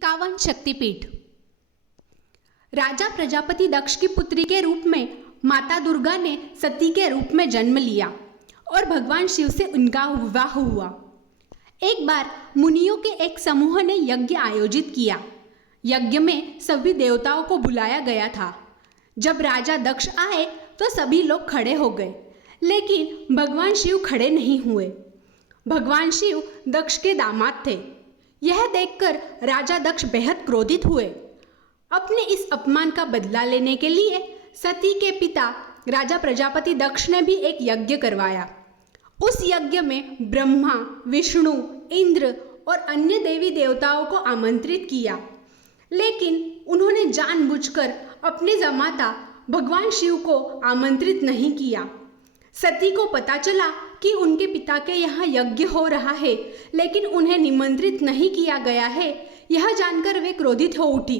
51 शक्तिपीठ। राजा प्रजापति दक्ष की पुत्री के रूप में माता दुर्गा ने सती के रूप में जन्म लिया और भगवान शिव से उनका विवाह हुआ। एक बार मुनियों के एक समूह ने यज्ञ आयोजित किया। यज्ञ में सभी देवताओं को बुलाया गया था। जब राजा दक्ष आए तो सभी लोग खड़े हो गए, लेकिन भगवान शिव खड़े नहीं हुए। भगवान शिव दक्ष के दामाद थे। यह देखकर राजा दक्ष बेहद क्रोधित हुए। अपने इस अपमान का बदला लेने के लिए सती के पिता राजा प्रजापति दक्ष ने भी एक यज्ञ करवाया। उस यज्ञ में ब्रह्मा, विष्णु, इंद्र और अन्य देवी देवताओं को आमंत्रित किया, लेकिन उन्होंने जानबूझकर अपने जमाता भगवान शिव को आमंत्रित नहीं किया। सती को पता चला कि उनके पिता के यहाँ यज्ञ हो रहा है, लेकिन उन्हें निमंत्रित नहीं किया गया है। यह जानकर वे क्रोधित हो उठी।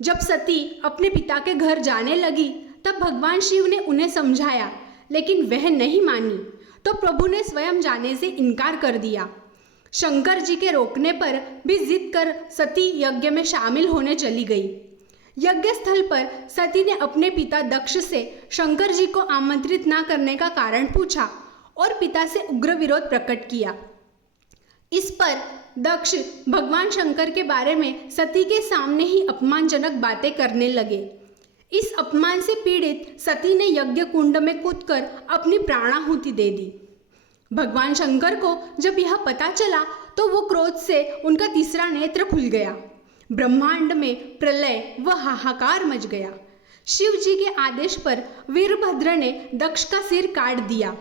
जब सती अपने पिता के घर जाने लगी तब भगवान शिव ने उन्हें समझाया, लेकिन वह नहीं मानी, तो प्रभु ने स्वयं जाने से इनकार कर दिया। शंकर जी के रोकने पर भी जिद कर सती यज्ञ में शामिल होने चली गई। यज्ञ स्थल पर सती ने अपने पिता दक्ष से शंकर जी को आमंत्रित न करने का कारण पूछा और पिता से उग्र विरोध प्रकट किया। इस पर दक्ष भगवान शंकर के बारे में सती के सामने ही अपमानजनक बातें करने लगे। इस अपमान से पीड़ित सती ने यज्ञ कुंड में कूदकर अपनी प्राणाहुति दे दी। भगवान शंकर को जब यह पता चला तो वो क्रोध से उनका तीसरा नेत्र खुल गया। ब्रह्मांड में प्रलय व हाहाकार मच गया। शिव जी के आदेश पर वीरभद्र ने दक्ष का सिर काट दिया।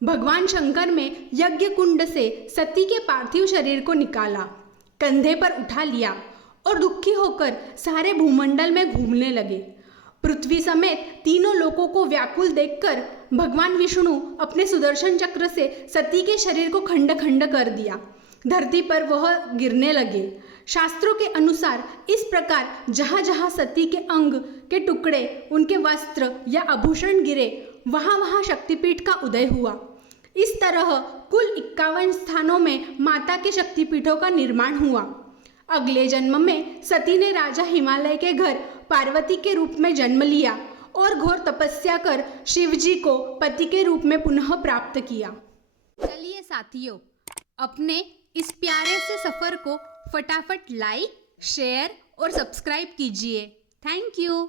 भगवान शंकर में यज्ञ कुंड से सती के पार्थिव शरीर को निकाला, कंधे पर उठा लिया और दुखी होकर सारे भूमंडल में घूमने लगे। पृथ्वी समेत तीनों लोकों को व्याकुल देखकर भगवान विष्णु अपने सुदर्शन चक्र से सती के शरीर को खंड खंड कर दिया। धरती पर वह गिरने लगे। शास्त्रों के अनुसार इस प्रकार जहाँ जहाँ सती के अंग के टुकड़े, उनके वस्त्र या आभूषण गिरे, वहाँ वहाँ शक्तिपीठ का उदय हुआ। इस तरह कुल 51 स्थानों में माता के शक्तिपीठों का निर्माण हुआ। अगले जन्म में सती ने राजा हिमालय के घर पार्वती के रूप में जन्म लिया और घोर तपस्या कर शिव जी को पति के रूप में पुनः प्राप्त किया। चलिए साथियों, अपने इस प्यारे से सफ़र को फटाफट लाइक, शेयर और सब्सक्राइब कीजिए। Thank you.